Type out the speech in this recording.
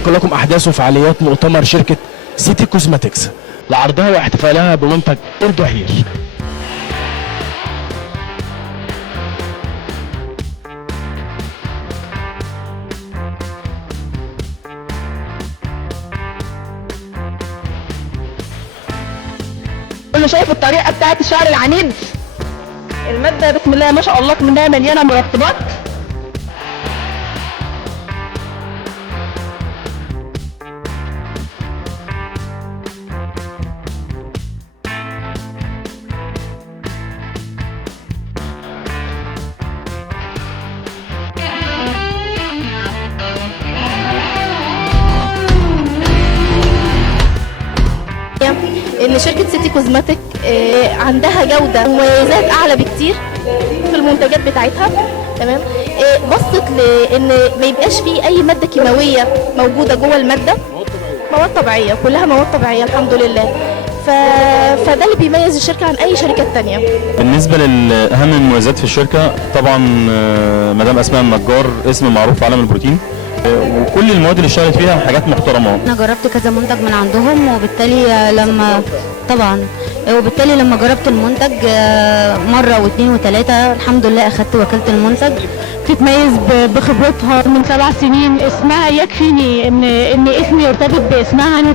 ننقل لكم أحداث وفعاليات مؤتمر شركة سيتي كوزماتكس لعرضها واحتفالها بمنتج الجحير. انا شايف الطريقه بتاعت الشعر العنيد، الماده بسم الله ما شاء الله منها مليانه مرطبات. ان شركه سيتي كوزماتيك عندها جوده ومميزات اعلى بكتير في المنتجات بتاعتها. تمام. بصت لان ما يبقاش فيه اي ماده كيماويه موجوده جوه الماده، مواد طبيعيه، كلها مواد طبيعيه الحمد لله. فده اللي بيميز الشركه عن اي شركات تانية. بالنسبه لاهم المميزات في الشركه طبعا مدام اسماء النجار اسم معروف في عالم البروتين، وكل المواد اللي اشتغلت فيها حاجات محترمه. انا جربت كذا منتج من عندهم، وبالتالي لما جربت المنتج مره واثنين وثلاثه الحمد لله اخدت وكاله المنتج. تتميز بخبرتها من 7 سنين، اسمها يكفيني ان اسمي يرتبط باسمها.